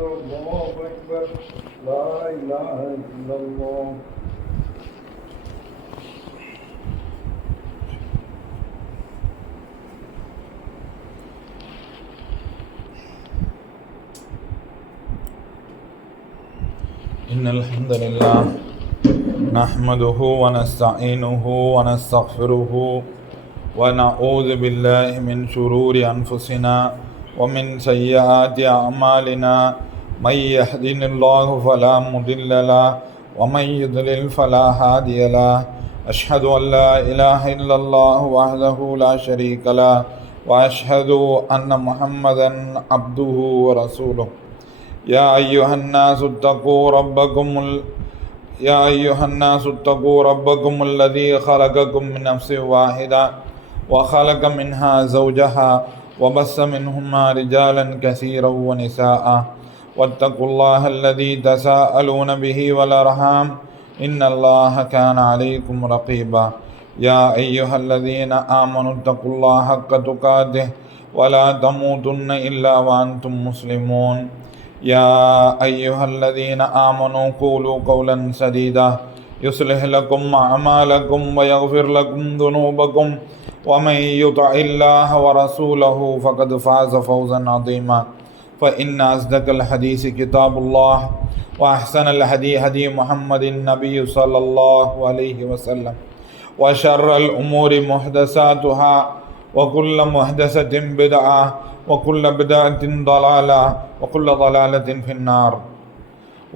الله أكبر لا إله إلا الله. إن الحمد لله نحمده ونستعينه ونستغفره ونعوذ بالله من شرور أنفسنا ومن سيئات أعمالنا من يهده الله فلا مضل له ومن يضلل فلا هادي له أشهد أن لا إله إلا الله وحده لا شريك له وأشهد أن محمدا عبده ورسوله. يا أيها الناس اتقوا ربكم الذي خلقكم من نفس واحدة وخلق منها زوجها وبث منهما رجالا كثيرا ونساء واتقوا الله الذي تساءلون به والأرحام إن الله كان عليكم رقيبا. يا أيها الذين آمنوا اتقوا الله حق تقاته ولا تموتن إلا وأنتم مسلمون. يا أيها الذين آمنوا قولوا قولا سديدا يصلح لكم أعمالكم ويغفر لكم ذنوبكم ومن يطع الله ورسوله فقد فاز فوزا عظيما. فإن أصدق الحديث كتاب الله وأحسن الهدي هدي محمد النبي صلى الله عليه وسلم وشر الأمور محدثاتها وكل محدثة بدعة وكل بدعة ضلالة وكل ضلالة في النار.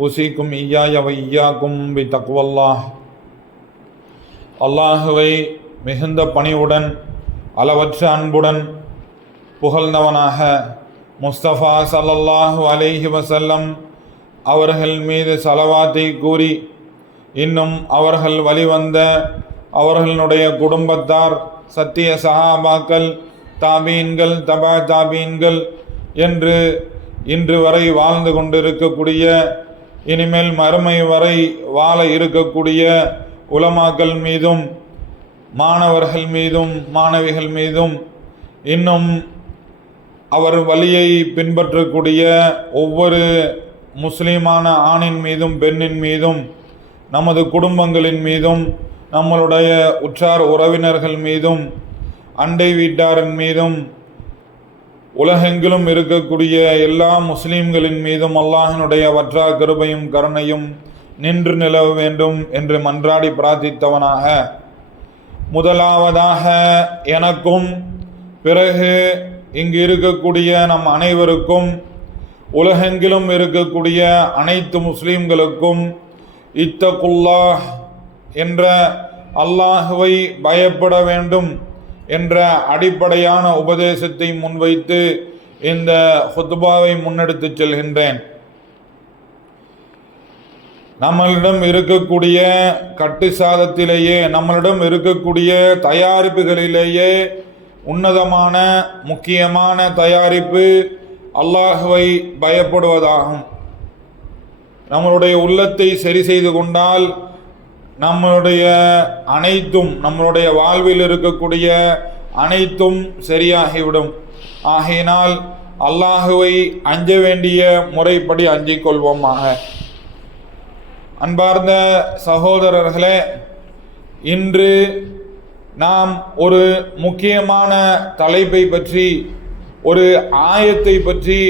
أوصيكم إياي وإياكم بتقوى الله. அல்லாஹுவை மிகுந்த பணிவுடன் அளவற்ற அன்புடன் புகழ்ந்தவனாக முஸ்தபா ஸல்லல்லாஹு அலைஹி வஸல்லம் அவர்கள் மீது ஸலவாத்தை கூறி, இன்னும் அவர்கள் வழிவந்த அவர்களுடைய குடும்பத்தார், சத்திய சஹாபாக்கள், தாபீன்கள், தபா தாபீன்கள் என்று இன்று வரை வாழ்ந்து கொண்டிருக்கக்கூடிய, இனிமேல் மறுமை வரை வாழ இருக்கக்கூடிய உலமாக்கள் மீதும் மாணவர்கள் மீதும் மாணவிகள் மீதும் இன்னும் அவர் வழியை பின்பற்றக்கூடிய ஒவ்வொரு முஸ்லீமான ஆணின் மீதும் பெண்ணின் மீதும் நமது குடும்பங்களின் மீதும் நம்மளுடைய உற்றார் உறவினர்கள் மீதும் அண்டை வீட்டாரின் மீதும் உலகெங்கிலும் இருக்கக்கூடிய எல்லா முஸ்லீம்களின் மீதும் அல்லாஹினுடைய வற்றா கிருபையும் கருணையும் நின்று நிலவ வேண்டும் என்று மன்றாடி பிரார்த்தித்தவனாக, முதலாவதாக எனக்கும் பிறகு இங்கு இருக்கக்கூடிய நம் அனைவருக்கும் உலகெங்கிலும் இருக்கக்கூடிய அனைத்து முஸ்லீம்களுக்கும் இத்தகுல்லாஹ் என்ற அல்லாஹுவை பயப்பட வேண்டும் என்ற அடிப்படையான உபதேசத்தை முன்வைத்து இந்த ஹுத்பாவை முன்னெடுத்து செல்கின்றேன். நம்மளிடம் இருக்கக்கூடிய கட்டு சாதத்திலேயே, நம்மளிடம் இருக்கக்கூடிய தயாரிப்புகளிலேயே உன்னதமான முக்கியமான தயாரிப்பு அல்லாஹுவை பயப்படுவதாகும். நம்மளுடைய உள்ளத்தை சரி செய்து கொண்டால் நம்மளுடைய அனைத்தும், நம்மளுடைய வாழ்வில் இருக்கக்கூடிய அனைத்தும் சரியாகிவிடும். ஆகையினால் அல்லாஹுவை அஞ்ச வேண்டிய முறைப்படி அஞ்சிக் கொள்வோமாக. அன்பார்ந்த சகோதரர்களே, இன்று நாம் ஒரு முக்கியமான தலைப்பை பற்றி, ஒரு ஆயத்தை பற்றி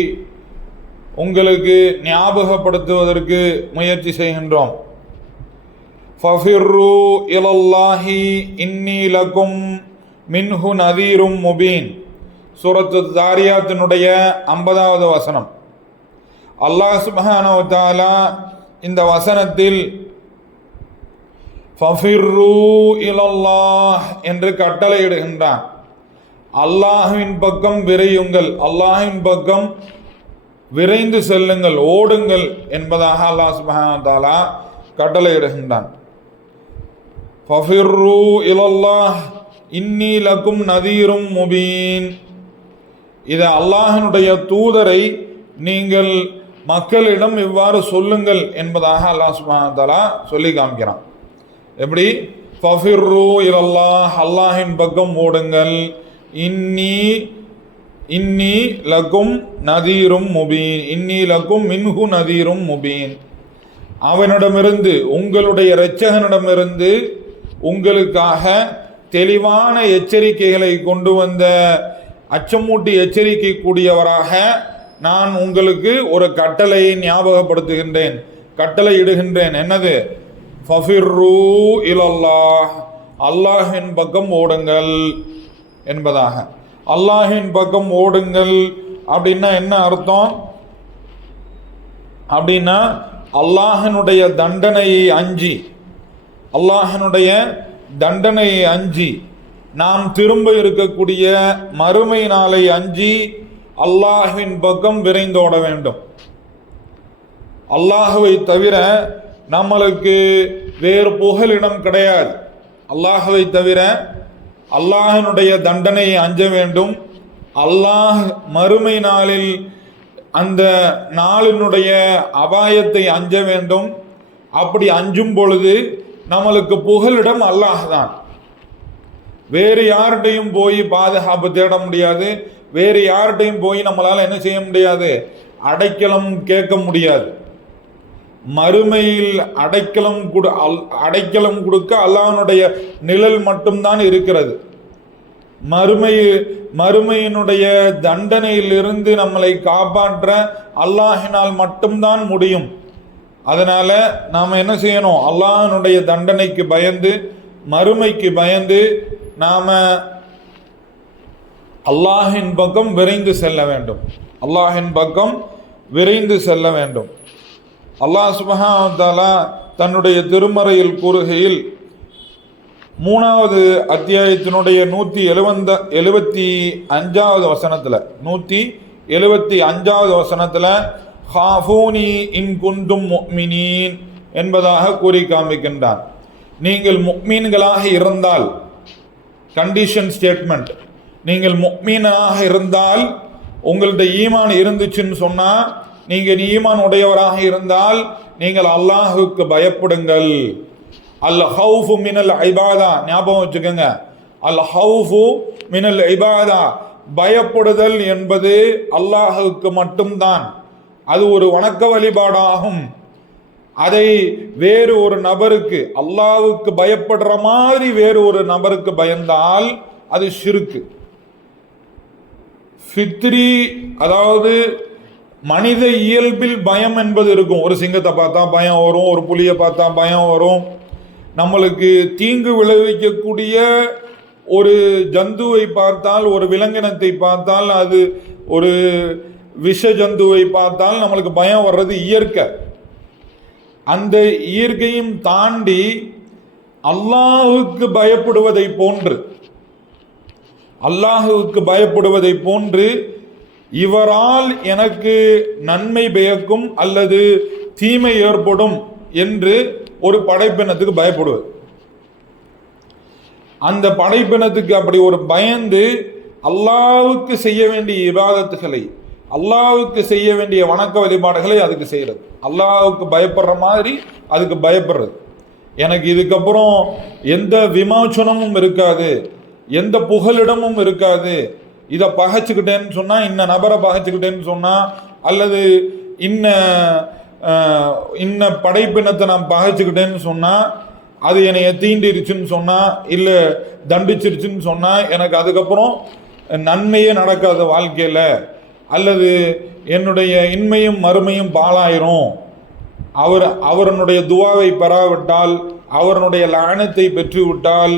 உங்களுக்கு ஞாபகப்படுத்துவதற்கு முயற்சி செய்கின்றோம். ஃபஃபிர்ரு இலல்லாஹி இன்னி லகும் மின்ஹு நதீரும் முபீன். சூரத்து தாரியாத்தினுடைய 50வது வசனம். அல்லாஹ் சுப்ஹானஹு வ தஆலா இந்த வசனத்தில் ஃபஃபிர்ரு இலல்லாஹ் என்று கட்டளையிடுகின்றான். அல்லாஹ்வின் பக்கம் விரையுங்கள், அல்லாஹ்வின் பக்கம் விரைந்து செல்லுங்கள், ஓடுங்கள் என்பதாக அல்லாஹ் சுப்ஹானஹு வ தஆலா கட்டளையிடுகின்றான். ஃபஃபிர்ரு இலல்லாஹ் இன்னி லகும் நதீரும் முபீன். இது அல்லாஹ்வினுடைய தூதரை நீங்கள் மக்களிடம் இவ்வாறு சொல்லுங்கள் என்பதாக அல்லாஹ் சுப்ஹானஹு வ தஆலா சொல்லி காமிக்கிறான். எப்படி? ஃபஃபிர்ரு இலல்லாஹ், அல்லாஹின் பக்கம் ஓடுங்கள், இன்னி இன்னி லகும் நதீரும் முபீன், இன்னி லகும் மின்ஹு நதீரும் முபீன். அவனிடமிருந்து, உங்களுடைய இரட்சகனிடமிருந்து உங்களுக்காக தெளிவான எச்சரிக்கைகளை கொண்டு வந்த அச்சமூட்டி எச்சரிக்கை கூடியவராக நான் உங்களுக்கு ஒரு கட்டளையை ஞாபகப்படுத்துகின்றேன், கட்டளை இடுகின்றேன். என்னது? ஃபஃபிர்ரு இலல்லாஹ், அல்லாஹின் பக்கம் ஓடுங்கள் என்பதாக. அல்லாஹின் பக்கம் ஓடுங்கள் அப்படின்னா என்ன அர்த்தம்? அப்படின்னா அல்லாஹினுடைய தண்டனையை அஞ்சி, அல்லாஹினுடைய தண்டனையை அஞ்சி, நாம் திரும்ப இருக்கக்கூடிய மறுமை நாளை அஞ்சி அல்லாஹ்வின் பக்கம் விரைந்தோட வேண்டும். அல்லாஹுவை தவிர நம்மளுக்கு வேறு புகலிடம் கிடையாது. அல்லாஹுவை தவிர அல்லாஹினுடைய தண்டனையை அஞ்ச வேண்டும். அல்லாஹ் மறுமை நாளில் அந்த நாளினுடைய அபாயத்தை அஞ்ச வேண்டும். அப்படி அஞ்சும் பொழுது நம்மளுக்கு புகலிடம் அல்லாஹ் தான். வேறு யார்கிட்டையும் போய் பாதுகாப்பு தேட முடியாது. வேறு யார்கிட்டையும் போய் நம்மளால் என்ன செய்ய முடியாது? அடைக்கலம் கேட்க முடியாது. மறுமையில் அடைக்கலம் கொடுக்க அல்லாஹ்வுடைய நிழல் மட்டும்தான் இருக்கிறது. மறுமையினுடைய தண்டனையிலிருந்து நம்மளை காப்பாற்ற அல்லாஹினால் மட்டும்தான் முடியும். அதனால நாம் என்ன செய்யணும்? அல்லாஹ்வுடைய தண்டனைக்கு பயந்து, மறுமைக்கு பயந்து நாம அல்லாஹின் பக்கம் விரைந்து செல்ல வேண்டும். அல்லாஹின் பக்கம் விரைந்து செல்ல வேண்டும். அல்லாஹ் சுப்ஹானஹு வ தஆலா தன்னுடைய திருமறையில் கூறுகையில் 3வது அத்தியாயத்தினுடைய 175வது வசனத்தில் 175வது வசனத்தில் ஹாஃபூனி இன் குந்தும் முஃமினீன் என்பதாக கூறி காண்பிக்கின்றான். நீங்கள் முஃமின்களாக இருந்தால், கண்டிஷன் ஸ்டேட்மெண்ட், நீங்கள் முஃமினாக இருந்தால், உங்களுடைய ஈமான் இருந்துச்சுன்னு சொன்னால், நீங்கள் ஈமான் உடையவராக இருந்தால் நீங்கள் அல்லாஹுக்கு பயப்படுங்கள். அல் ஹவுஃபு மினல் இபாதா, ஞாபகம் வச்சுக்கோங்க. அல் ஹவுஃபு மினல் இபாதா, பயப்படுதல் என்பது அல்லாஹுக்கு மட்டும்தான். அது ஒரு வணக்க வழிபாடாகும். அதை வேறு ஒரு நபருக்கு, அல்லாஹுக்கு பயப்படுற மாதிரி வேறு ஒரு நபருக்கு பயந்தால் அது ஷிர்க். ஃபித்ரி, அதாவது மனித இயல்பில் பயம் என்பது இருக்கும். ஒரு சிங்கத்தை பார்த்தா பயம் வரும், ஒரு புலியை பார்த்தா பயம் வரும். நம்மளுக்கு தீங்கு விளைவிக்கக்கூடிய ஒரு ஜந்துவை பார்த்தால், ஒரு விலங்கினத்தை பார்த்தால், அது ஒரு விஷ ஜந்துவை பார்த்தால் நம்மளுக்கு பயம் வர்றது இயற்கை. அந்த இயற்கையும் தாண்டி அல்லாஹுக்கு பயப்படுவதை போன்று, அல்லாஹுக்கு பயப்படுவதை போன்று இவரால் எனக்கு நன்மை பயக்கும் அல்லது தீமை ஏற்படும் என்று ஒரு படைப்பினத்துக்கு பயப்படுவது. அந்த படைப்பினத்துக்கு அப்படி ஒரு பயந்து அல்லாஹ்வுக்கு செய்ய வேண்டிய இபாதத்துகளை, அல்லாஹ்வுக்கு செய்ய வேண்டிய வணக்க வழிபாடுகளை அதுக்கு செய்கிறது. அல்லாஹ்வுக்கு பயப்படுற மாதிரி அதுக்கு பயப்படுறது. எனக்கு இதுக்கப்புறம் எந்த விமோசனமும் இருக்காது, எந்த புகலிடமும் இருக்காது. இதை பகைச்சுக்கிட்டேன்னு சொன்னால், இன்ன நபரை பகைச்சுக்கிட்டேன்னு சொன்னால், அல்லது இன்ன படைப்பினத்தை நான் பகைச்சுக்கிட்டேன்னு சொன்னால், அது என்னை தீண்டிருச்சுன்னு சொன்னால், இல்லை தண்டிச்சிருச்சுன்னு சொன்னால், எனக்கு அதுக்கப்புறம் நன்மையே நடக்காத வாழ்க்கையில், அல்லது என்னுடைய இன்மையும் மறுமையும் பாழாயிரும். அவருடைய துவாவை பெறாவிட்டால், அவருடைய லானத்தை பெற்றுவிட்டால்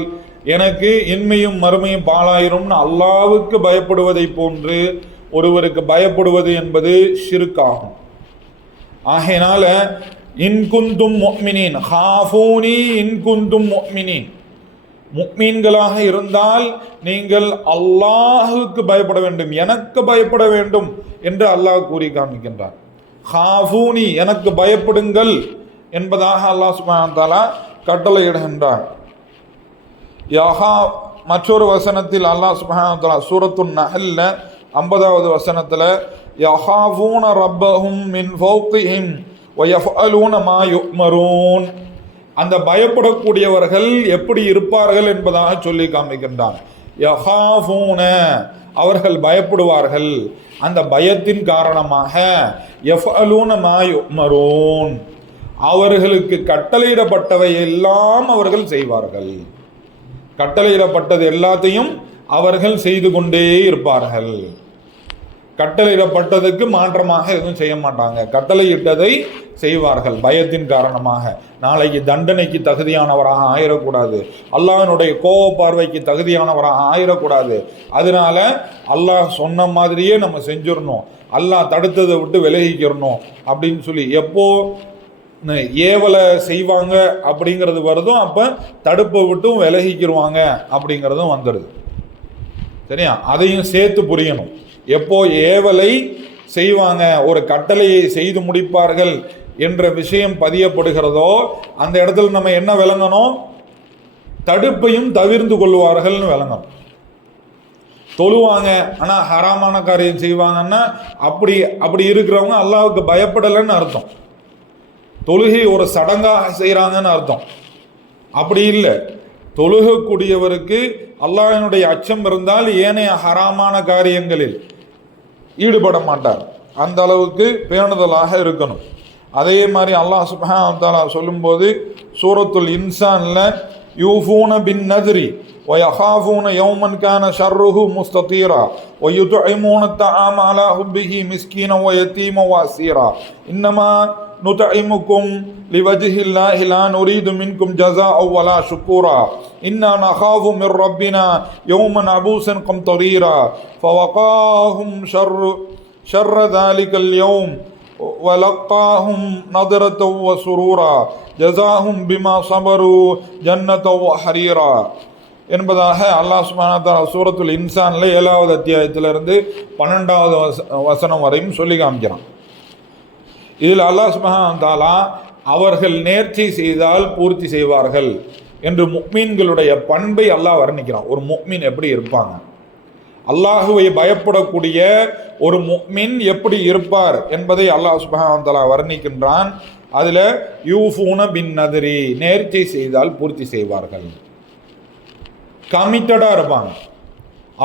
எனக்கு இன்மையும் மறுமையும் பாழாயிரும்னு அல்லாஹ்வுக்கு பயப்படுவதை போன்று ஒருவருக்கு பயப்படுவது என்பது ஷிர்க் ஆகும். ஆகையினால இன்குந்தும் முஃமினீன், ஹாஃபூனி இன்குந்தும் முஃமினீன், முஃமின்களாக இருந்தால் நீங்கள் அல்லாஹுக்கு பயப்பட வேண்டும், எனக்கு பயப்பட வேண்டும் என்று அல்லாஹ் கூறி காண்பிக்கின்றார். ஹாஃபூனி, எனக்கு பயப்படுங்கள் என்பதாக அல்லாஹ் சுப்ஹானஹு வ தஆலா கட்டளையிடுகின்றார். மற்றொரு வசனத்தில் அல்லாஹ் சுப்ஹானஹு வ தஆலா சூரத்துன் நஹ்ல்ல 50வது வசனத்தில் யஹாஃபூன ரப்பஹும் மின் ஃபௌகிஹிம் வ யஃஅலூன மா யுமரூன், அந்த பயப்படக்கூடியவர்கள் எப்படி இருப்பார்கள் என்பதாக சொல்லி காண்பிக்கின்றான். யஹாஃபூன அவர்கள் பயப்படுவார்கள், அந்த பயத்தின் காரணமாக யஃஅலூன மா யுமரூன் அவர்களுக்கு கட்டளையிடப்பட்டவை எல்லாம் அவர்கள் செய்வார்கள். கட்டளையிடப்பட்டது எல்லாத்தையும் அவர்கள் செய்து கொண்டே இருப்பார்கள். கட்டளையிடப்பட்டதுக்கு மாற்றமாக எதுவும் செய்ய மாட்டாங்க, கட்டளையிட்டதை செய்வார்கள் பயத்தின் காரணமாக. நாளைக்கு தண்டனைக்கு தகுதியானவராக ஆயிடக்கூடாது, அல்லாஹ்வினுடைய கோப பார்வைக்கு தகுதியானவராக ஆயிடக்கூடாது. அதனால அல்லாஹ் சொன்ன மாதிரியே நம்ம செஞ்சிடணும், அல்லாஹ் தடுத்ததை விட்டு விலகிக்கிறணும் அப்படின்னு சொல்லி எப்போ ஏவலை செய்வாங்க அப்படிங்கிறது வருதும் அப்போ தடுப்பை விட்டும் விலகிக்கிடுவாங்க அப்படிங்கிறதும் வந்துடுது. சரியா? அதையும் சேர்த்து புரியணும். எப்போ ஏவலை செய்வாங்க, ஒரு கட்டளையை செய்து முடிப்பார்கள் என்ற விஷயம் பதியப்படுகிறதோ அந்த இடத்துல நம்ம என்ன விளங்கணும்? தடுப்பையும் தவிர்த்து கொள்வார்கள்னு விளங்கணும். தொழுவாங்க ஆனால் ஹராமான காரியம் செய்வாங்கன்னா அப்படி இருக்கிறவங்க அல்லாஹ்வுக்கு பயப்படலைன்னு அர்த்தம். தொழுகை ஒரு சடங்காக செய்கிறாங்கன்னு அர்த்தம். அப்படி இல்லை, தொழுகக்கூடியவருக்கு அல்லாஹ்வினுடைய அச்சம் இருந்தால் ஏனைய ஹராமான காரியங்களில் ஈடுபட மாட்டார், அந்த அளவுக்கு பேணுதலாக இருக்கணும். அதே மாதிரி அல்லாஹ் சுப்ஹானஹு வ தஆலா சொல்லும்போது சூரத்துல் இன்சான்ல யூஃபூன பின் நத்ரி வயஹாஃபூன யௌமன் கான ஷர்ருஹு முஸ்ததீரா வயுத்இமூன தஆம அலா ஹுப்பிஹி மிஸ்கீன வயதீம வஅஸீரா இன்னமா நுத்இமுக்கும் லிவஜ்ஹில்லாஹி லா நுரீது மின்கும் ஜஸாஅ வலா ஷுக்கூரா இன்னா நகாஃபு மிர் ரப்பினா யௌமன் அபூஸன் கம்தரீரா ஃபவகாஹும் ஷர்ர தாலிகல் யௌம் வலக்காஹும் நதரத வசுரூரா ஜஸாஹும் பிமா ஸபரு ஜன்னத வஹரீரா என்பதாக அல்லாஹ் சுப்ஹானஹு வ தஆலா சூரத்துல் இன்சான்ல 7வது அத்தியாயத்திலிருந்து 12வது வசனம் வரையும் சொல்லி காமிக்கிறான். இதில் அல்லாஹ் சுப்ஹானஹு வ தஆலா அவர்கள் நேர்ச்சை செய்தால் பூர்த்தி செய்வார்கள் என்று முஃமின்களுடைய பண்பை அல்லாஹ் வர்ணிக்கிறான். ஒரு முஃமின் எப்படி இருப்பாங்க, அல்லாஹுவை பயப்படக்கூடிய ஒரு முஃமின் எப்படி இருப்பார் என்பதை அல்லாஹ் சுப்ஹானஹு வ தஆலா வர்ணிக்கின்றான். அதில் யூஃபூன பின் நத்ரி நேர்ச்சை செய்தால் பூர்த்தி செய்வார்கள், கமிட்டடாக இருப்பாங்க.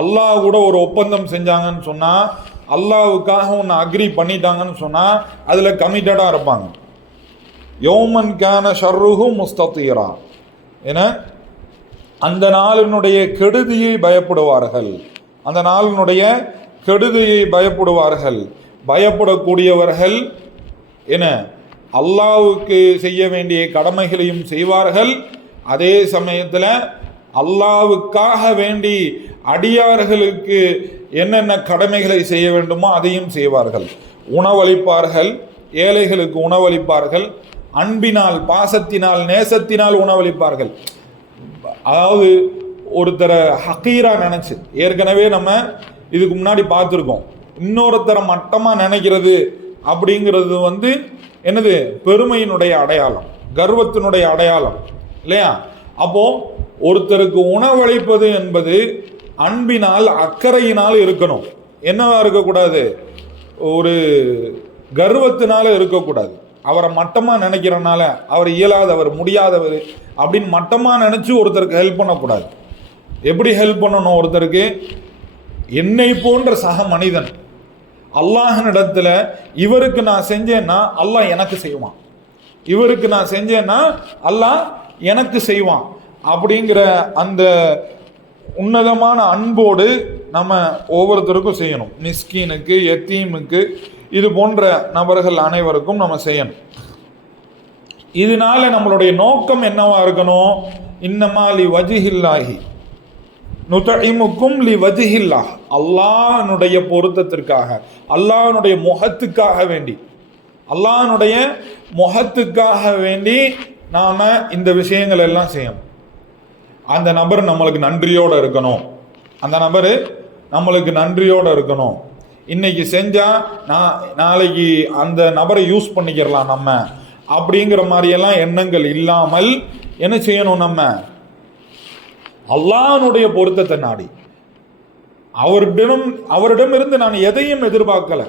அல்லாஹ் கூட ஒரு ஒப்பந்தம் செஞ்சாங்கன்னு சொன்னால், அல்லாஹுக்காக ஒன்று அக்ரி பண்ணிட்டாங்கன்னு சொன்னால் அதில் கமிட்டடாக இருப்பாங்க. யௌமன் கான ஷர்ருஹு முஸ்ததீரா என அந்த நாளினுடைய கெடுதியை பயப்படுவார்கள், அந்த நாளினுடைய கெடுதியை பயப்படுவார்கள். பயப்படக்கூடியவர்கள் என அல்லாஹ்வுக்கு செய்ய வேண்டிய கடமைகளையும் செய்வார்கள், அதே சமயத்தில் அல்லாஹ்வுக்காக வேண்டி அடியார்களுக்கு என்னென்ன கடமைகளை செய்ய வேண்டுமோ அதையும் செய்வார்கள். உணவளிப்பார்கள், ஏழைகளுக்கு உணவளிப்பார்கள், அன்பினால் பாசத்தினால் நேசத்தினால் உணவளிப்பார்கள். அதாவது ஒருத்தரை ஹக்கீரா நினைச்சு, ஏற்கனவே நம்ம இதுக்கு முன்னாடி பார்த்துருக்கோம், இன்னொருத்தரை மட்டமாக நினைக்கிறது அப்படிங்கிறது என்னது, பெருமையினுடைய அடையாளம், கர்வத்தினுடைய அடையாளம் இல்லையா? அப்போ ஒருத்தருக்கு உணவளிப்பது என்பது அன்பினால் அக்கறையினால் இருக்கணும், என்னவா இருக்கக்கூடாது, ஒரு கர்வத்தினால இருக்கக்கூடாது. அவரை மட்டமாக நினைக்கிறனால அவர் இயலாதவர் முடியாதவர் அப்படின்னு மட்டமாக நினச்சி ஒருத்தருக்கு ஹெல்ப் பண்ணக்கூடாது. எப்படி ஹெல்ப் பண்ணணும்? ஒருத்தருக்கு என்னை போன்ற சக மனிதன் அல்லாஹ்னிடத்தில் இவருக்கு நான் செஞ்சேன்னா அல்லாஹ் எனக்கு செய்வான், இவருக்கு நான் செஞ்சேன்னா அல்லாஹ் எனக்கு செய்வான் அப்படிங்கிற அந்த உன்னதமான அன்போடு நம்ம ஒவ்வொருத்தருக்கும் செய்யணும். மிஸ்கீனுக்கு, யத்தீமுக்கு, இது போன்ற நபர்கள் அனைவருக்கும் நம்ம செய்யணும். இதனால நம்மளுடைய நோக்கம் என்னவா இருக்கணும்? இன்னமா லி வஜ்ஹில்லாஹி நுத்இமுக்கும் லி வஜ்ஹில்லாஹ், அல்லாஹ்னுடைய பொருத்தத்திற்காக, அல்லாஹ்னுடைய முகத்துக்காக வேண்டி, அல்லாஹ்னுடைய முகத்துக்காக வேண்டி நாம இந்த விஷயங்கள் எல்லாம் செய்யணும். அந்த நபர் நம்மளுக்கு நன்றியோடு இருக்கணும், அந்த நபர் நம்மளுக்கு நன்றியோடு இருக்கணும். இன்னைக்கு செஞ்சால் நாளைக்கு அந்த நபரை யூஸ் பண்ணிக்கிறலாம் நம்ம அப்படிங்கிற மாதிரியெல்லாம் எண்ணங்கள் இல்லாமல் என்ன செய்யணும்? நம்ம அல்லாஹ்னுடைய பொருத்தத்தை நாடி, அவரிடமிருந்து நான் எதையும் எதிர்பார்க்கல,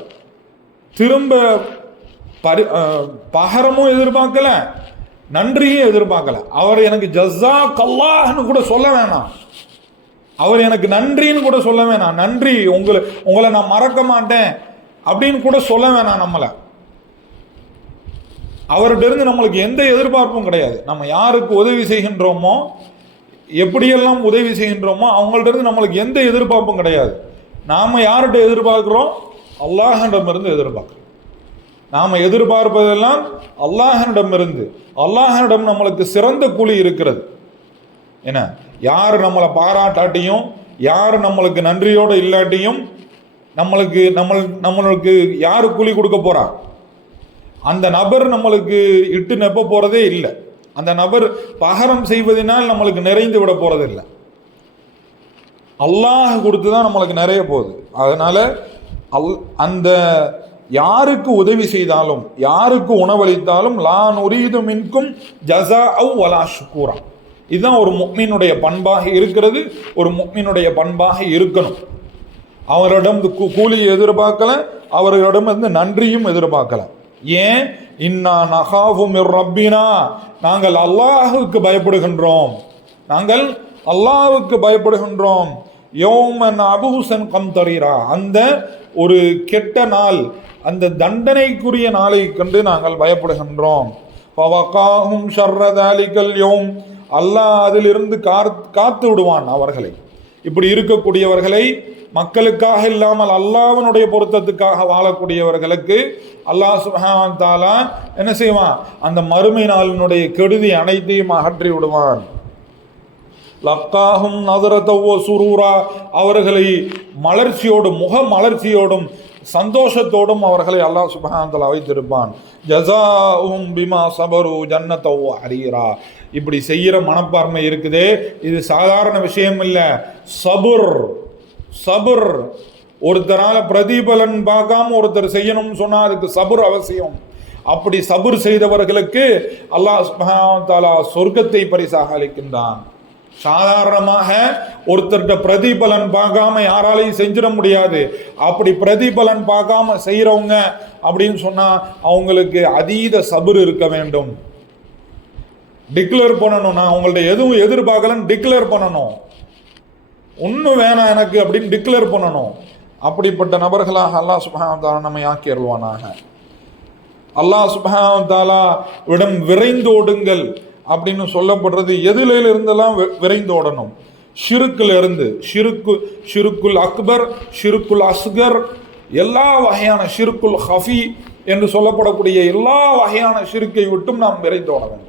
திரும்ப பகரமும் எதிர்பார்க்கல, நன்றியும் எதிர்பார்க்கல. அவர் எனக்கு ஜஸாக் அல்லாஹ்னு கூட சொல்ல வேணாம், அவர் எனக்கு நன்றின்னு கூட சொல்ல வேணாம். நன்றி, உங்களை நான் மறக்க மாட்டேன் அப்படின்னு கூட சொல்ல வேணாம். நம்மளை அவர்கிட்ட இருந்து நம்மளுக்கு எந்த எதிர்பார்ப்பும் கிடையாது. நம்ம யாருக்கு உதவி செய்கின்றோமோ, எப்படியெல்லாம் உதவி செய்கின்றோமோ அவங்கள்ட்ட இருந்து நம்மளுக்கு எந்த எதிர்பார்ப்பும் கிடையாது. நாம யார்கிட்ட எதிர்பார்க்கிறோம்? அல்லாஹ்விடமிருந்து எதிர்பார்க்கிறோம். நாம எதிர்பார்ப்பதெல்லாம் அல்லாஹ்விடமிருந்து. அல்லாஹ்விடம் நம்மளுக்கு சிறந்த கூலி இருக்கிறது. என்ன, யார் நம்மளை பாராட்டாட்டியும், யார் நம்மளுக்கு நன்றியோடு இல்லாட்டியும் நம்மளுக்கு யாரு கூலி கொடுக்க போறா? அந்த நபர் நம்மளுக்கு இட்டு நெப்ப போறதே இல்லை. அந்த நபர் பகரம் செய்வதனால் நம்மளுக்கு நிறைந்து விட போறதில்லை. அல்லாஹ் கொடுத்துதான் நம்மளுக்கு நிறைய போகுது. அதனால அந்த யாருக்கு உதவி செய்தாலும், யாருக்கு உணவளித்தாலும் லா நுரீது மின்கும் ஜஸாஅவ் வலா ஷுக்கூரா. இதுதான் ஒரு முஃமினுடைய பண்பாக இருக்கிறது. ஒரு முஃமினுடைய பண்பாக இருக்கணும். அவரிடம் கூலியை எதிர்பார்க்கல, அவர்களிடம் இருந்து நன்றியும் எதிர்பார்க்கல. ஏன்? இன்னா நகாஃபு மிர் ரப்பினா, நாங்கள் அல்லாஹுக்கு பயப்படுகின்றோம். நாங்கள் அல்லாஹுக்கு பயப்படுகின்றோம். யௌமன் அபூசன் கம்தரீரா, அந்த ஒரு கெட்ட நாள், அந்த தண்டனைக்குரிய நாளை கண்டு நாங்கள் பயப்படுகின்றோம். ஃபவகாஹும் ஷர்ர தாலிகல் யௌம், அல்லாஹ் அதிலிருந்து காத்து விடுவான் அவர்களை. இப்படி இருக்கக்கூடியவர்களை, மக்களுக்காக இல்லாமல் அல்லாஹ்வினுடைய பொருத்தத்துக்காக வாழக்கூடியவர்களுக்கு அல்லாஹ் சுப்ஹானஹு வ தஆலா என்ன செய்வான்? அந்த மறுமை நாளினுடைய கெடுதி அனைத்தையும் அகற்றி விடுவான். லக்காஹும் நதரத்தவ சுரூரா, அவர்களை மலர்ச்சியோடும், முக மலர்ச்சியோடும் சந்தோஷத்தோடும் அவர்களை அல்லாஹ் சுப்ஹானஹு வ தஆலா வைத்திருப்பான். ஜஸாஉஹும் பிமா ஸபரு ஜன்னத்தவ ஹரீரா. இப்படி செய்யற மனப்பான்மை இருக்குதே, இது சாதாரண விஷயம் இல்லை. சபுர். ஒருத்தரால பிரதிபலன் பார்க்காம ஒருத்தர் செய்யணும்னு சொன்னா அதுக்கு சபுர் அவசியம். அப்படி சபுர் செய்தவர்களுக்கு அல்லாஹ் சுப்ஹானஹு வ தஆலா சொர்க்கத்தை பரிசாக அளிக்கின்றான். சாதாரணமாக ஒருத்தர்கிட்ட பிரதிபலன் பார்க்காம யாராலையும் செஞ்சிட முடியாது. அப்படி பிரதிபலன் பார்க்காம செய்யறவங்க அப்படின்னு சொன்னா அவங்களுக்கு அதீத சபுர் இருக்க வேண்டும். டிக்ளேர் பண்ணணும், நான் உங்கள்ட்ட எதுவும் எதிர்பார்க்கலன்னு டிக்ளேர் பண்ணணும். ஒன்றும் வேணாம் எனக்கு அப்படின்னு டிக்ளேர் பண்ணணும். அப்படிப்பட்ட நபர்களாக அல்லாஹ் சுப்ஹானஹு வ தஆலா நம்மை ஆக்கி அருள்வானாக. அல்லாஹ் சுப்ஹானஹு வ தஆலா விடம் விரைந்தோடுங்கள் அப்படின்னு சொல்லப்படுறது எதுல இருந்தெல்லாம் விரைந்தோடணும்? ஷிருக்குல இருந்து. ஷிருக்குல் அக்பர், ஷிருக்குல் அஸ்கர், எல்லா வகையான ஷிருக்குல் ஹஃபி என்று சொல்லப்படக்கூடிய எல்லா வகையான ஷிருக்கை விட்டும் நாம் விரைந்தோட வேண்டும்.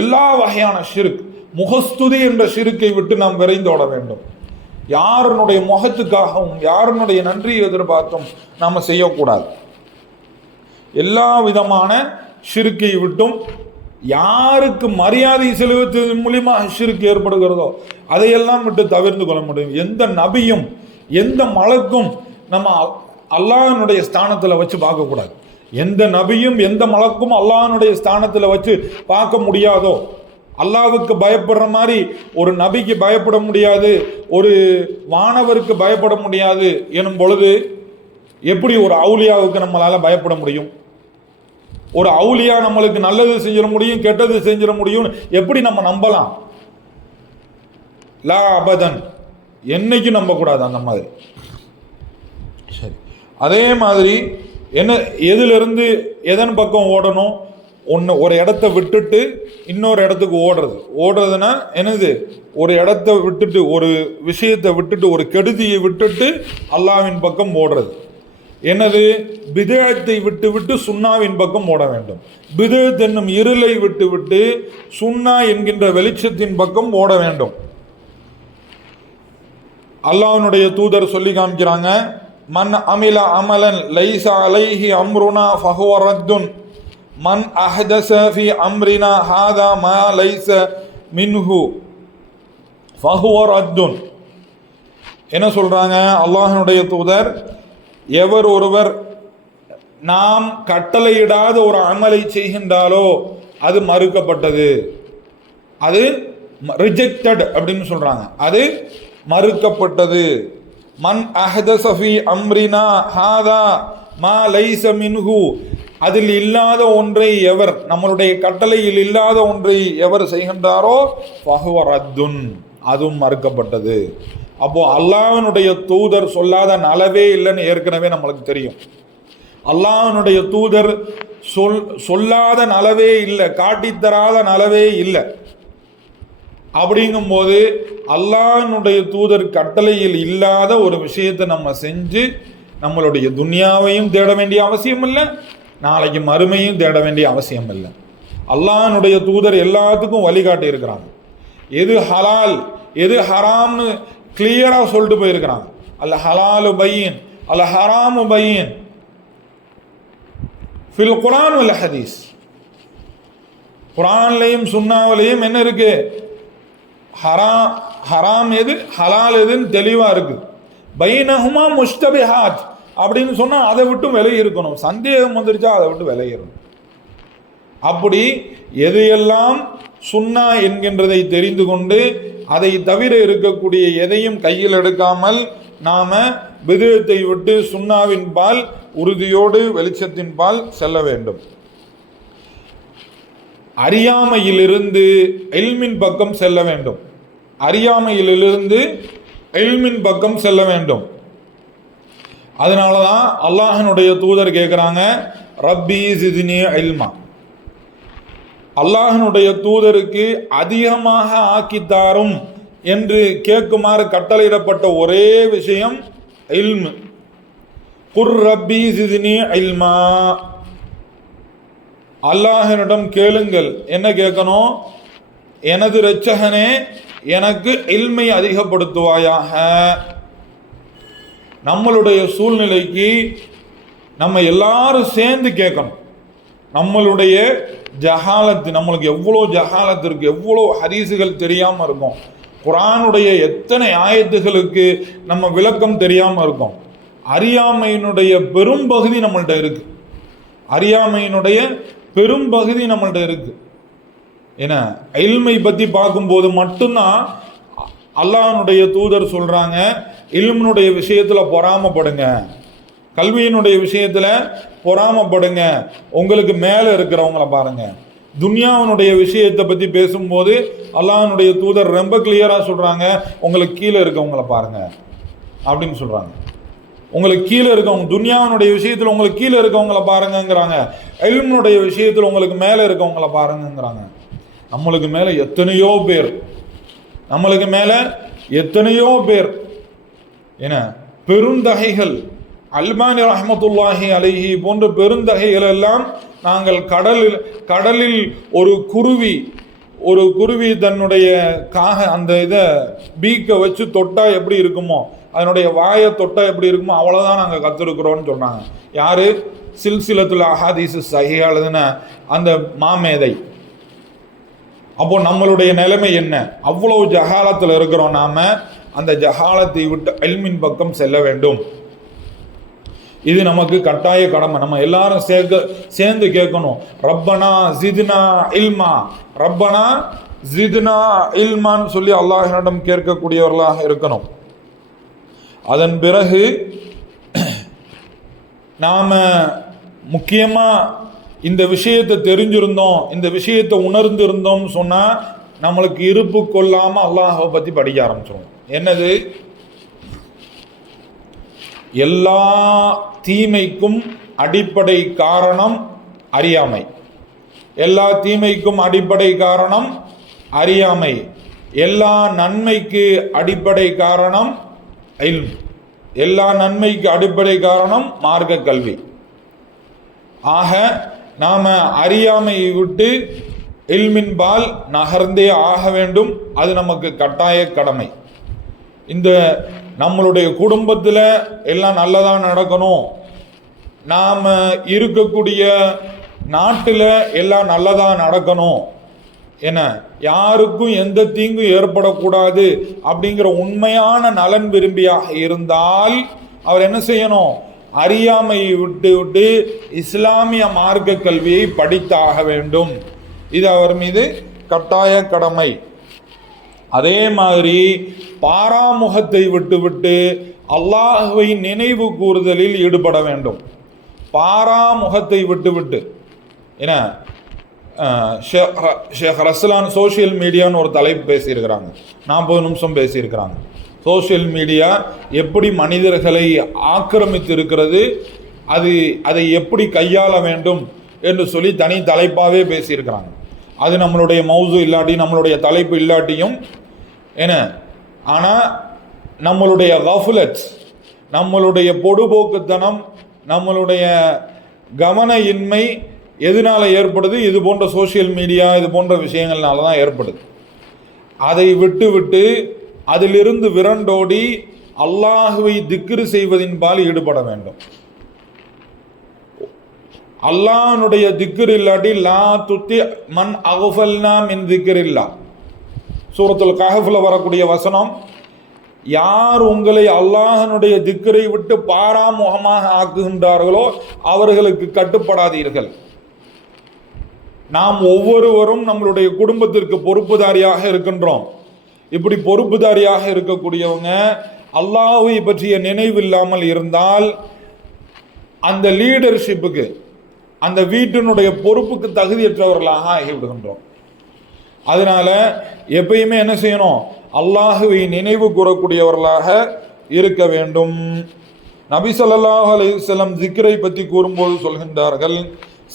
எல்லா வகையான ஷிருக், முகஸ்துதி என்ற ஷிருக்கை விட்டு நாம் விரைந்தோட வேண்டும். யாருடைய முகத்துக்காகவும் யாருடைய நன்றியை எதிர்பார்த்தும் நாம செய்யக்கூடாது. எல்லா விதமான ஷிருக்கை விட்டும், யாருக்கு மரியாதை செலுத்துவதன் மூலியமா ஷிருக்கு ஏற்படுகிறதோ அதையெல்லாம் விட்டு தவிர்த்து கொள்ள முடியும். எந்த நபியும் எந்த மலக்கும் நம்ம அல்லாஹ்வினுடைய ஸ்தானத்துல வச்சு பார்க்கக்கூடாது. எந்த நபியும் எந்த மலக்கும் அல்லாஹ்வினுடைய ஸ்தானத்துல வச்சு பார்க்க முடியாதோ, அல்லாஹ்வுக்கு பயப்படுற மாதிரி ஒரு நபிக்கு பயப்பட முடியாது, ஒரு வானவருக்கு பயப்பட முடியாது எனும் பொழுது எப்படி ஒரு அவுலியாவுக்கு நம்மளால பயப்பட முடியும்? ஒரு அவுலியா நம்மளுக்கு நல்லது செஞ்சிட முடியும், கெட்டது செஞ்சிட முடியும், எப்படி நம்ம நம்பலாம்? லா அபதன், என்னைக்கும் நம்பக்கூடாது அந்த மாதிரி. சரி, அதே மாதிரி என்ன, எதிலிருந்து எதன் பக்கம் ஓடணும்? ஒரு இடத்த விட்டுட்டு இன்னொரு இடத்துக்கு ஓடுறதுன்னா என்னது? ஒரு இடத்த விட்டுட்டு, ஒரு விஷயத்தை விட்டுட்டு, ஒரு கெடுதியை விட்டுட்டு அல்லாஹ்வின் பக்கம் ஓடுறது. என்னது? பிதஅத்தை விட்டு சுன்னாவின் பக்கம் ஓட வேண்டும். பிதஅத் என்னும் இருளை விட்டு சுன்னா என்கின்ற வெளிச்சத்தின் பக்கம் ஓட வேண்டும். அல்லாஹ்வினுடைய தூதர் சொல்லி காமிக்கிறாங்க, மன் அமில அமலன் லைஸ அலைஹி அம்ருனா ஃபஹுவ ரத்துன் மன் அஹ்தஸ ஃபீ அம்ரினா ஹாதா மா லைஸ மின்ஹு ஃபஹுவ ரத்துன். என்ன சொல்றாங்க அல்லாஹ்வினுடைய தூதர்? எவர் ஒருவர் நாம் கட்டளையிடாத ஒரு அமலை செய்கின்றாலோ அது மறுக்கப்பட்டது, அது ரிஜெக்டட் அப்படின்னு சொல்றாங்க, அது மறுக்கப்பட்டது. மன் அஹ்தஸ ஃபீ அம்ரினா ஹாதா மா லைஸ மின்ஹு, அதில் இல்லாத ஒன்றை எவர், நம்மளுடைய கட்டளையில் இல்லாத ஒன்றை எவர் செய்கின்றாரோ ஃபஹுவ ரத்துன், அதுவும் மறுக்கப்பட்டது. அப்போ அல்லாஹ்வினுடைய தூதர் சொல்லாத நலவே இல்லைன்னு ஏற்கனவே நம்மளுக்கு தெரியும். அல்லாஹ்வினுடைய தூதர் சொல்லாத நலவே இல்லை, காட்டித்தராத நலவே இல்லை. அப்படிங்கும்போது அல்லாஹ்வினுடைய தூதர் கட்டளையில் இல்லாத ஒரு விஷயத்தை நம்ம செஞ்சு நம்மளுடைய துன்யாவையும் தேட வேண்டிய அவசியம் இல்லை, நாளைக்கு மறுமையும் தேட வேண்டிய அவசியம் இல்லை. அல்லாஹ்வினுடைய தூதர் எல்லாத்துக்கும் வழிகாட்டி இருக்கிறாங்க. எது ஹலால் எது ஹராம்னு கிளியராக சொல்லிட்டு போயிருக்கிறாங்க. அல்ல ஹலாலு பையின் அல்ல ஹராமு பையின் ஃபில் குர்ஆன் வல் ஹதீஸ். குர்ஆன்லையும் சுன்னாவிலையும் என்ன இருக்கு? ஹராம் எது ஹலால் எதுன்னு தெளிவா இருக்கு. பைனஹுமா முஷ்தபிஹாத் அப்படின்னு சொன்னா அதை விட்டு விலகி இருக்கணும். சந்தேகம் வந்துருச்சா அதை விட்டு விலகிடணும். அப்படி எதையெல்லாம் சுன்னா என்கின்றதை தெரிந்து கொண்டு அதை தவிர இருக்கக்கூடிய எதையும் கையில் எடுக்காமல் நாம பிதுஅத்தை விட்டு சுன்னாவின் பால் உறுதியோடு வெளிச்சத்தின் பால் செல்ல வேண்டும். அறியாமையிலிருந்து இல்மின் பக்கம் செல்ல வேண்டும். அறியாமையிலிருந்து இல்மின் பக்கம் செல்ல வேண்டும். அதனாலதான் அல்லாஹ்வினுடைய தூதர் கேட்கிறாங்க, ரப்பி ஜித்னி இல்மா. அல்லாஹ்வினுடைய தூதருக்கு அதிகமாக ஆக்கித்தாரும் என்று கேட்குமாறு கட்டளையிடப்பட்ட ஒரே விஷயம் இல்மு. குர் ரப்பி ஜித்னி இல்மா. அல்லாஹ்வினிடம் கேளுங்கள். என்ன கேட்கணும்? எனது இரட்சகனே எனக்கு இல்மை அதிகப்படுத்துவாயாக. நம்மளுடைய சூழ்நிலைக்கு நம்ம எல்லாரும் சேர்ந்து கேட்கணும். நம்மளுடைய ஜஹாலத்து, நம்மளுக்கு எவ்வளோ ஜஹாலத்து இருக்கு, எவ்வளோ ஹதீஸுகள் தெரியாமல் இருக்கும், குர்ஆனுடைய எத்தனை ஆயத்துகளுக்கு நம்ம விளக்கம் தெரியாமல் இருக்கும். அறியாமையினுடைய பெரும் பகுதி நம்மள்கிட்ட இருக்கு. அறியாமையினுடைய பெரும் பகுதி நம்மள்கிட்ட இருக்கு. ஏன்னா இல்மை பற்றி பார்க்கும்போது மட்டும்தான் அல்லாஹ்வினுடைய தூதர் சொல்றாங்க, இல்மினுடைய விஷயத்தில் பொறாமப்படுங்க, கல்வியினுடைய விஷயத்தில் பொறாமப்படுங்க, உங்களுக்கு மேலே இருக்கிறவங்கள பாருங்க. துன்யாவினுடைய விஷயத்தை பற்றி பேசும்போது அல்லாஹ்வினுடைய தூதர் ரொம்ப கிளியராக சொல்கிறாங்க, உங்களுக்கு கீழே இருக்கவங்கள பாருங்க அப்படின்னு சொல்கிறாங்க. உங்களுக்கு கீழே இருக்கவங்க, துன்யாவினுடைய விஷயத்தில் உங்களுக்கு கீழே இருக்கவங்கள பாருங்கங்கிறாங்க. இல்மினுடைய விஷயத்தில் உங்களுக்கு மேலே இருக்கவங்கள பாருங்கங்கிறாங்க. நம்மளுக்கு மேலே எத்தனையோ பேர், நம்மளுக்கு மேலே எத்தனையோ பேர் என்ன பெருந்தகைகள், அல்பானி ரஹ்மத்துல்லாஹி அலைஹி போன்ற பெருந்தகைகள் எல்லாம் நாங்கள் கடலில் ஒரு குருவி தன்னுடைய அந்த இதை பீக்கை வச்சு தொட்டா எப்படி இருக்குமோ, அதனுடைய வாயை தொட்டா எப்படி இருக்குமோ அவ்வளோதான் நாங்கள் கற்றுருக்குறோன்னு சொன்னாங்க. யாரு? சில்சிலத்துல் அஹாதீஸ் ஸஹீஹா எழுதின அந்த மாமேதை. அப்போ நம்மளுடைய நிலைமை என்ன? அவ்வளவு ஜஹாலத்தில் இருக்கிறோம். நாம அந்த ஜஹாலத்தை விட்டு இல்மின் பக்கம் செல்ல வேண்டும். இது நமக்கு கட்டாய கடமை. நம்ம எல்லாரும் சேர்ந்து கேட்கணும், ரப்பனா ஜித்னா இல்மா, ரப்பனா ஜித்னா இல்மான்னு சொல்லி அல்லாஹ்விடம் கேட்கக்கூடியவர்களாக இருக்கணும். அதன் பிறகு நாம முக்கியமா இந்த விஷயத்தை தெரிஞ்சிருந்தோம், இந்த விஷயத்தை உணர்ந்திருந்தோம் சொன்னா நம்மளுக்கு இருப்பு கொள்ளாம அல்லாஹ்வை பத்தி படிக்க ஆரம்பிச்சிடும். என்னது? எல்லா தீமைக்கும் அடிப்படை காரணம் அறியாமை. எல்லா தீமைக்கும் அடிப்படை காரணம் அறியாமை. எல்லா நன்மைக்கு அடிப்படை காரணம் இல்ம். எல்லா நன்மைக்கு அடிப்படை காரணம் மார்க்க கல்வி. ஆக நாம அறியாமையை விட்டு இல்மின் பால் நகர்ந்தே ஆக வேண்டும். அது நமக்கு கட்டாய கடமை. இந்த நம்மளுடைய குடும்பத்தில் எல்லாம் நல்லதாக நடக்கணும், நாம் இருக்கக்கூடிய நாட்டில் எல்லாம் நல்லதாக நடக்கணும், என்ன யாருக்கும் எந்த தீங்கும் ஏற்படக்கூடாது அப்படிங்கிற உண்மையான நலன் விரும்பியாக இருந்தால் அவர் என்ன செய்யணும்? அறியாமையை விட்டு இஸ்லாமிய மார்க்க கல்வியை படித்தாக வேண்டும். இது அவர் மீது கட்டாய கடமை. அதே மாதிரி பாராமுகத்தை விட்டு அல்லாஹ்வை நினைவு கூறுதலில் ஈடுபட வேண்டும். பாராமுகத்தை விட்டு ஏன்னா ஷேக் ரஸ்லான் சோஷியல் மீடியான்னு ஒரு தலைப்பு பேசியிருக்கிறாங்க, 40 நிமிஷம் பேசியிருக்கிறாங்க. சோஷியல் மீடியா எப்படி மனிதர்களை ஆக்கிரமித்து இருக்கிறது, அதை எப்படி கையாள வேண்டும் என்று சொல்லி தனி தலைப்பாகவே பேசியிருக்கிறாங்க. அது நம்மளுடைய மௌசு இல்லாட்டி நம்மளுடைய தலைப்பு இல்லாட்டியும் என்ன, ஆனால் நம்மளுடைய கஃபுலத், நம்மளுடைய பொடுபோக்குத்தனம், நம்மளுடைய கவன இன்மை எதனால் ஏற்படுது? இது போன்ற சோஷியல் மீடியா இது போன்ற விஷயங்கள்னால தான் ஏற்படுது. அதை விட்டு அதிலிருந்து விரண்டோடி அல்லாஹுவை திக்ரு செய்வதின் பால் ஈடுபட வேண்டும். அல்லாஹ்னுடைய திக்ர் இல்லாட்டி லா துத்தி மன் அஃபல்னா மின் திக்ரில்லா, சூரத்துல் கஹஃப்ல வரக்கூடிய வசனம், யார் உங்களை அல்லாஹ்னுடைய திக்ரை விட்டு பாராமுகமாக ஆக்குகின்றார்களோ அவர்களுக்கு கட்டுப்படாதீர்கள். நாம் ஒவ்வொருவரும் நம்மளுடைய குடும்பத்திற்கு பொறுப்புதாரியாக இருக்கின்றோம். இப்படி பொறுப்புதாரியாக இருக்கக்கூடியவங்க அல்லாஹ்வை பற்றிய நினைவு இல்லாமல் இருந்தால் அந்த லீடர்ஷிப்புக்கு, அந்த வீட்டினுடைய பொறுப்புக்கு தகுதியற்றவர்களாக ஆகிவிடுகின்றோம். அதனால எப்பயுமே என்ன செய்யணும்? அல்லாஹுவை நினைவு கூறக்கூடியவர்களாக இருக்க வேண்டும். நபி ஸல்லல்லாஹு அலைஹி வஸல்லம் ஜிக்ரை பற்றி கூறும்போது சொல்கின்றார்கள்,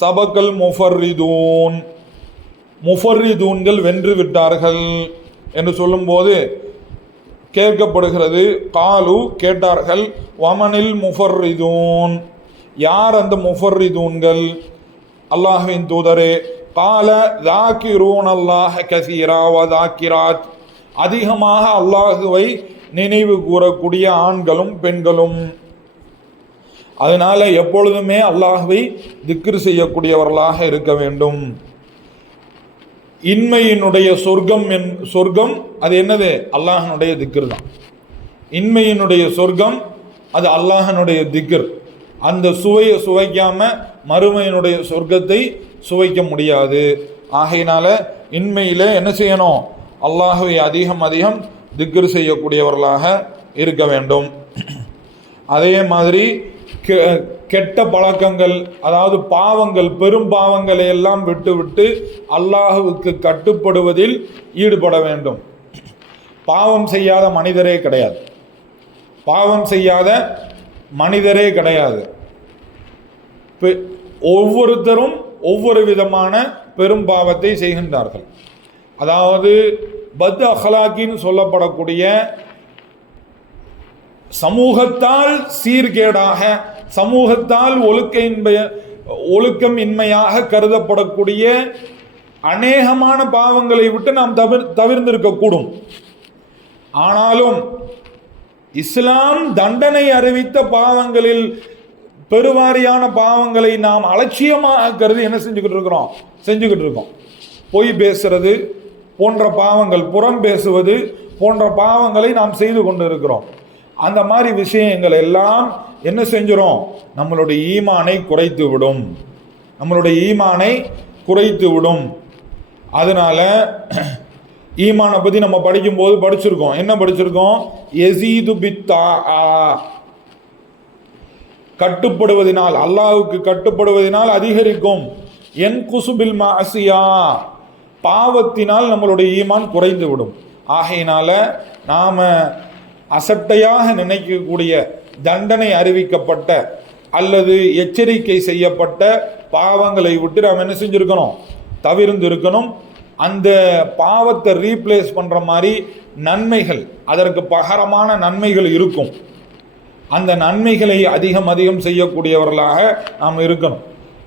சபக்கல் முஃபர்ரிதூன், முஃபர்ரிதூன்கள் வென்று விட்டார்கள் என்று சொல்லும்போது கேட்கப்படுகிறது, காலு கேட்டார்கள், வமனில் முஃபர்ரிதூன், யார் அந்த முஃபர்ரிதூன்கள்? அல்லாஹ்வின் தூதரே, கால தாக்கிரூன் அல்லாஹ் கசீரா வ தாக்கிராத், அதிகமாக அல்லாஹுவை நினைவு கூறக்கூடிய ஆண்களும் பெண்களும். அதனால எப்பொழுதுமே அல்லாஹுவை திக்ர் செய்யக்கூடியவர்களாக இருக்க வேண்டும். இன்மையினுடைய சொர்க்கம் அது என்னது? அல்லாஹனுடைய திக்ர் தான். இன்மையினுடைய சொர்க்கம் அது அல்லாஹனுடைய திக்ர். அந்த சுவையை சுவைக்காம மறுமையினுடைய சொர்க்கத்தை சுவைக்க முடியாது. ஆகையினால இன்மையில என்ன செய்யணும்? அல்லாஹுவை அதிகம் திக்ர் செய்யக்கூடியவர்களாக இருக்க வேண்டும். அதே மாதிரி கெட்ட பழக்கங்கள், அதாவது பாவங்கள், பெரும் பாவங்களை எல்லாம் விட்டு அல்லாஹுவுக்கு கட்டுப்படுவதில் ஈடுபட வேண்டும். பாவம் செய்யாத மனிதரே கிடையாது, பாவம் செய்யாத மனிதரே கிடையாது. ஒவ்வொருத்தரும் ஒவ்வொரு விதமான பெரும் பாவத்தை செய்கின்றார்கள். அதாவது பத் அஹ்லாக்கின்னு சொல்லப்படக்கூடிய சமூகத்தால் சீர்கேடாக, சமூகத்தால் ஒழுக்கம் இன்மையாக கருதப்படக்கூடிய அநேகமான பாவங்களை விட்டு நாம் தவிர்ந்திருக்கக்கூடும். ஆனாலும் இஸ்லாம் தண்டனை அறிவித்த பாவங்களில் பெருவாரியான பாவங்களை நாம் அலட்சியமாக கருதி என்ன செஞ்சுக்கிட்டு இருக்கோம். பொய் பேசுறது போன்ற பாவங்கள், புறம் பேசுவது போன்ற பாவங்களை நாம் செய்து கொண்டு இருக்கிறோம். அந்த மாதிரி விஷயங்கள் எல்லாம் என்ன செஞ்சிடும்? நம்மளுடைய ஈமானை குறைத்து விடும். அதனால ஈமானை பற்றி நம்ம படிக்கும்போது படிச்சிருக்கோம். என்ன படிச்சிருக்கோம்? யஸீது பித்தாஆ, கட்டுப்படுவதனால், அல்லாஹ்வுக்கு கட்டுப்படுவதனால் அதிகரிக்கும். யன்குஸு பில் மஅசியா, பாவத்தினால் நம்மளுடைய ஈமான் குறைந்து விடும். ஆகையினால நாம அசட்டையாக நினைக்கக்கூடிய, தண்டனை அறிவிக்கப்பட்ட அல்லது எச்சரிக்கை செய்யப்பட்ட பாவங்களை விட்டு நாம் என்ன செஞ்சிருக்கணும்? தவிர்ந்து இருக்கணும். அந்த பாவத்தை ரீப்ளேஸ் பண்ற மாதிரி நன்மைகள், அதற்கு பகரமான நன்மைகள் இருக்கும். அந்த நன்மைகளை அதிகம் செய்யக்கூடியவர்களாக நாம் இருக்கணும்.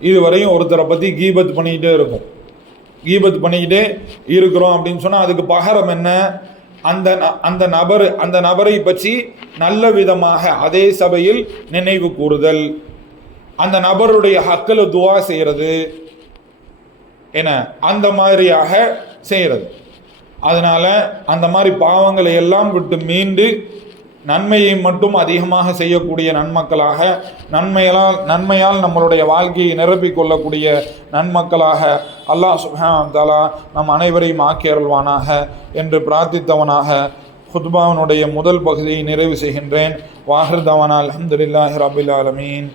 இதுவரையும் ஒருத்தரை பற்றி கீபத் பண்ணிக்கிட்டே இருக்கிறோம் அப்படின்னு சொன்னால் அதுக்கு பகரம் என்ன? அந்த நபரை பற்றி நல்ல விதமாக அதே சபையில் நினைவு கூறுதல், அந்த நபருடைய ஹக்கில் துவா செய்கிறது, என அந்த மாதிரியாக செய்கிறது. அதனால அந்த மாதிரி பாவங்களை எல்லாம் விட்டு மீண்டு நன்மையை மட்டும் அதிகமாக செய்யக்கூடிய நன்மக்களாக, நன்மையால் நம்மளுடைய வாழ்க்கையை நிரப்பிக் கொள்ளக்கூடிய நன்மக்களாக அல்லாஹ் சுப்ஹானஹு வ தஆலா நம் அனைவரையும் ஆக்கி அருள்வானாக என்று பிரார்த்தித்தவனாக குத்பாவினுடைய முதல் பகுதியை நிறைவு செய்கின்றேன். வாஹிர் தவானா அல்ஹம்துலில்லாஹி ரப்பில் ஆலமீன்.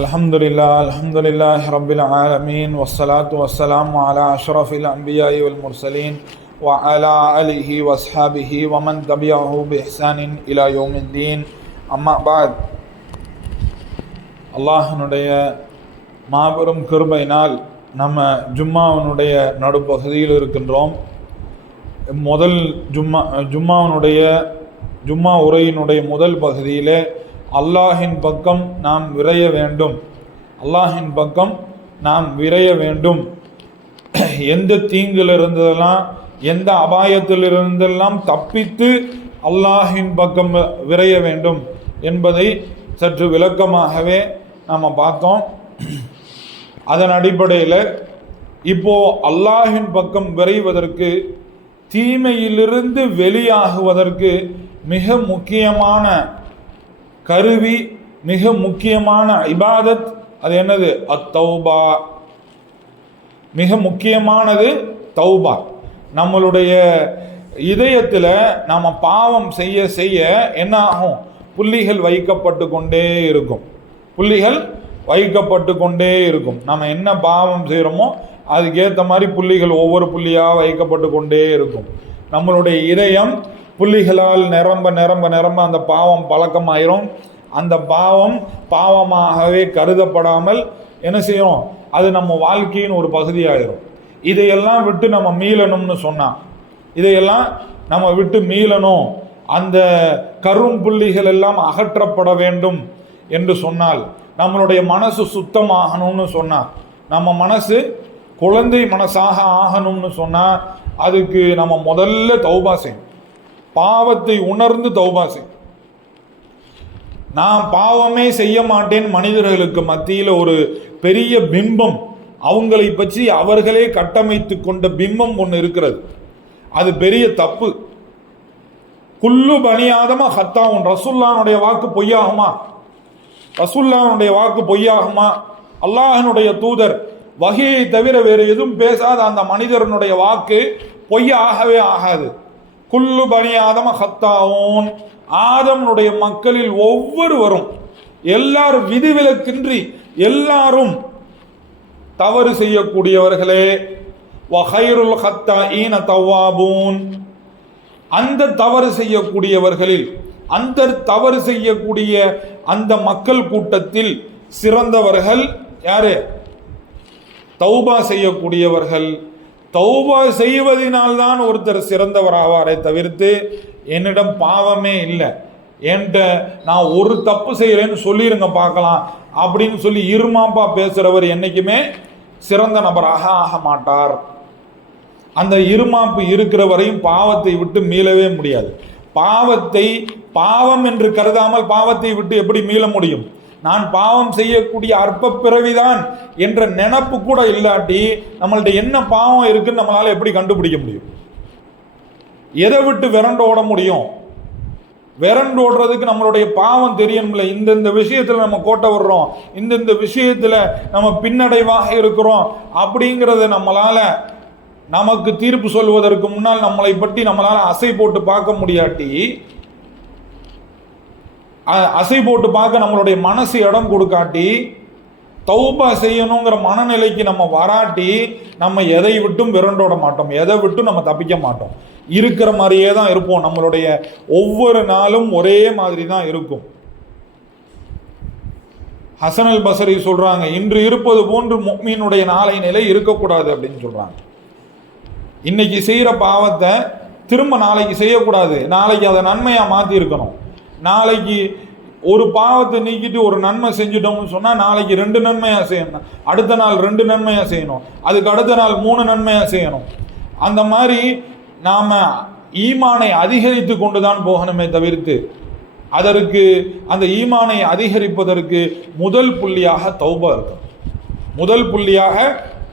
الحمد لله رب العالمين والصلاة والسلام على أشرف الأنبياء والمرسلين وعلى آله وأصحابه ومن تبعه بإحسان إلى يوم الدين أما بعد அல்லாஹ்னுடைய மாபெரும் கிருபையினால் நம்ம ஜும்மாவினுடைய நடுப்பகுதியில் இருக்கின்றோம். முதல் ஜும்மா உரையினுடைய முதல் பகுதியிலே அல்லாஹின் பக்கம் நாம் விரைய வேண்டும், அல்லாஹின் பக்கம் நாம் விரைய வேண்டும், எந்த தீங்கிலிருந்தெல்லாம் எந்த அபாயத்திலிருந்தெல்லாம் தப்பித்து அல்லாஹின் பக்கம் விரைய வேண்டும் என்பதை சற்று விளக்கமாகவே நாம் பார்த்தோம். அதன் அடிப்படையில் இப்போ அல்லாஹின் பக்கம் விரைவதற்கு, தீமையிலிருந்து வெளியாகுவதற்கு மிக முக்கியமான கருவி, மிக முக்கியமான இபாதத் அது என்னது? அத்தௌபா. மிக முக்கியமானது தௌபா. நம்மளுடைய இதயத்தில் நாம் பாவம் செய்ய செய்ய என்ன ஆகும்? புள்ளிகள் வைக்கப்பட்டு கொண்டே இருக்கும், புள்ளிகள் வைக்கப்பட்டு கொண்டே இருக்கும். நம்ம என்ன பாவம் செய்கிறோமோ அதுக்கேற்ற மாதிரி புள்ளிகள் ஒவ்வொரு புள்ளியாக வைக்கப்பட்டு கொண்டே இருக்கும். நம்மளுடைய இதயம் புள்ளிகளால் நிரம்ப நிரம்ப நிரம்ப அந்த பாவம் பழக்கமாயிரும். அந்த பாவம் பாவமாகவே கருதப்படாமல் என்ன செய்யும்? அது நம்ம வாழ்க்கையின் ஒரு பகுதியாயிரும். இதையெல்லாம் விட்டு நம்ம மீளணும்னு சொன்னால், இதையெல்லாம் நம்ம விட்டு மீளணும், அந்த கரும்புள்ளிகள் எல்லாம் அகற்றப்பட வேண்டும் என்று சொன்னால், நம்மளுடைய மனசு சுத்தமாகணும்னு சொன்னால், நம்ம மனசு குழந்தை மனசாக ஆகணும்னு சொன்னால், அதுக்கு நம்ம முதல்ல தௌபா செய்யணும். பாவத்தை உணர்ந்து தௌபா செய்யும். நான் பாவமே செய்ய மாட்டேன் மனிதர்களுக்கு மத்தியில் ஒரு பெரிய பிம்பம், அவங்களை பற்றி அவர்களே கட்டமைத்து கொண்ட பிம்பம் ஒன்று இருக்கிறது. அது பெரிய தப்பு. குல்லு பனியாதமா ஹத்தாவும். ரசூலுல்லாஹ்வுடைய வாக்கு பொய்யாகுமா? ரசூலுல்லாஹ்வுடைய வாக்கு பொய்யாகுமா? அல்லாஹ்னுடைய தூதர் வஹீயை தவிர வேறு எதுவும் பேசாத அந்த மனிதனுடைய வாக்கு பொய்யாகவே ஆகாது. குல்லு பனியாதம ஹத்தாவும். ஆதம்னுடைய மக்களில் ஒவ்வொருவரும், எல்லாரும் விதிவிலக்கின்றி எல்லாரும் தவறு செய்யக்கூடியவர்களே. வஹைருல் ஹத்தாஈன தவ்வாபூன். அந்த தவறு செய்யக்கூடியவர்களில், அந்த தவறு செய்யக்கூடிய அந்த மக்கள் கூட்டத்தில் சிறந்தவர்கள் யாரு? தௌபா செய்யக்கூடியவர்கள். தௌபா செய்வதனால்தான் ஒருத்தர் சிறந்தவர் ஆவாரை தவிர்த்து, என்னிடம் பாவமே இல்லை, என்கிட்ட நான் ஒரு தப்பு செய்கிறேன்னு சொல்லிடுங்க பார்க்கலாம் அப்படின்னு சொல்லி இருமாப்பா பேசுகிறவர் என்னைக்குமே சிறந்த நபராக ஆக மாட்டார். அந்த இருமாப்பு இருக்கிற வரையும் பாவத்தை விட்டு மீளவே முடியாது. பாவத்தை பாவம் என்று கருதாமல் பாவத்தை விட்டு எப்படி மீள முடியும்? நான் பாவம் செய்யக்கூடிய அற்ப பிறவிதான் என்ற நினைப்பு கூட இல்லாட்டி நம்மள்ட்ட என்ன பாவம் இருக்குன்னு நம்மளால எப்படி கண்டுபிடிக்க முடியும்? எதை விட்டு விரண்டு ஓட முடியும்? விரண்டு ஓடுறதுக்கு நம்மளுடைய பாவம் தெரியணும்ல. இந்தந்த விஷயத்தில் நம்ம கோட்டை விடுறோம், இந்தந்த விஷயத்தில் நம்ம பின்னடைவாக இருக்கிறோம் அப்படிங்கிறத நம்மளால நமக்கு தீர்ப்பு சொல்வதற்கு முன்னால் நம்மளை பற்றி நம்மளால் அசை போட்டு பார்க்க முடியாட்டி, அசை போட்டு பார்க்க நம்மளுடைய மனசு இடம் கொடுக்காட்டி, தௌபா செய்யணுங்கிற மனநிலைக்கு நம்ம வராட்டி, நம்ம எதை விட்டும் விரண்டோட மாட்டோம், எதை விட்டும் நம்ம தப்பிக்க மாட்டோம். இருக்கிற மாதிரியே தான் இருப்போம். நம்மளுடைய ஒவ்வொரு நாளும் ஒரே மாதிரி தான் இருக்கும். ஹசன் அல் பஸ்ரி சொல்றாங்க, இன்று இருப்பது போன்று முஃமினுடைய நாளை நிலை இருக்கக்கூடாது அப்படின்னு சொல்றாங்க. இன்னைக்கு செய்கிற பாவத்தை திரும்ப நாளைக்கு செய்யக்கூடாது. நாளைக்கு அதை நன்மையாக மாற்றி இருக்கணும். நாளைக்கு ஒரு பாவத்தை நீக்கிட்டு ஒரு நன்மை செஞ்சுட்டோம்னு சொன்னால் நாளைக்கு 2 நன்மையாக செய்யணும், அடுத்த நாள் 2 நன்மையாக செய்யணும், அதுக்கு அடுத்த நாள் 3 நன்மையாக செய்யணும். அந்த மாதிரி நாம் ஈமானை அதிகரித்து கொண்டு தான் போகணுமே தவிர்த்து, அதற்கு அந்த ஈமானை அதிகரிப்பதற்கு முதல் புள்ளியாக தௌபா இருக்கணும். முதல் புள்ளியாக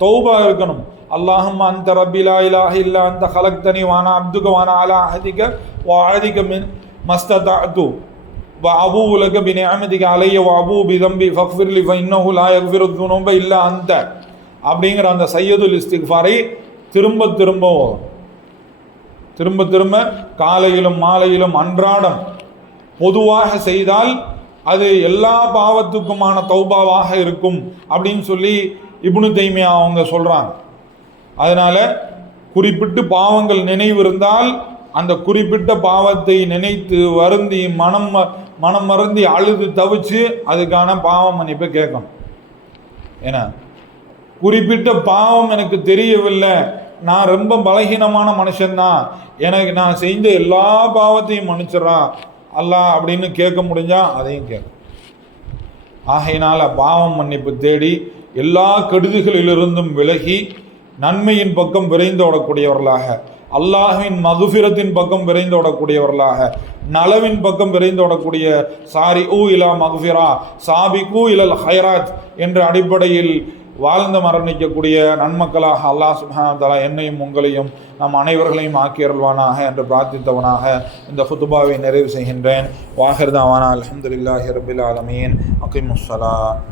தௌபா இருக்கணும். அல்லாஹும்ம அன்த ரப்பி லா இலாஹ இல்லா அன்த ஹலக்தனி வானா அப்துக வானா அலா அஹதிக வஅதிக மின் மஸ்ததஅது வஅபூ லக பினிஅமதிக அலைய வஅபூ பிதம்பி ஃபக்ஃபிர்லி ஃபஇன்னஹு லா யக்ஃபிரு துனூப இல்லா அன்த அப்படிங்கிற அந்த சையதுல் இஸ்திக்ஃபாரை திரும்ப திரும்ப காலையிலும் மாலையிலும் அன்றாடம் பொதுவாக செய்தால் அது எல்லா பாவத்துக்குமான தௌபாவாக இருக்கும் அப்படின்னு சொல்லி இப்னு தைமியா அவங்க சொல்றாங்க. அதனால குறிப்பிட்டு பாவங்கள் நினைவு இருந்தால் அந்த குறிப்பிட்ட பாவத்தை நினைத்து வருந்தி மனம் மருந்தி அழுது தவிச்சு அதுக்கான பாவ மன்னிப்பை கேட்கணும். ஏன்னா குறிப்பிட்ட பாவம் எனக்கு தெரியவில்லை, நான் ரொம்ப பலகீனமான மனுஷன்தான், எனக்கு நான் செய்த எல்லா பாவத்தையும் மன்னிச்சிடறான் அல்லாஹ் அப்படின்னு கேட்க முடிஞ்சா அதையும் கேட்கும். ஆகையினால பாவம் மன்னிப்பு தேடி எல்லா கெடுதிகளிலிருந்தும் விலகி நன்மையின் பக்கம் விரைந்து ஓடக்கூடியவர்களாக, அல்லாஹ்வின் மகுஃபிரத்தின் பக்கம் விரைந்து ஓடக்கூடியவர்களாக, நலவின் பக்கம் விரைந்து ஓடக்கூடிய சாரி ஊ இலா மகுஃபிரா சாபிகு இலல் ஹைராத் என்ற அடிப்படையில் வாழ்ந்து மரணிக்கக்கூடிய நன்மக்களாக அல்லாஹ் சுப்ஹானஹு வ தஆலா என்னையும் உங்களையும் நம் அனைவர்களையும் ஆக்கியருள்வானாக என்று பிரார்த்தித்தவனாக இந்த குத்துபாவை நிறைவு செய்கின்றேன். வாஹிர் தஅவானா அல்ஹம்துலில்லாஹி ரப்பில் ஆலமீன். அகீமுஸ் ஸலாத்.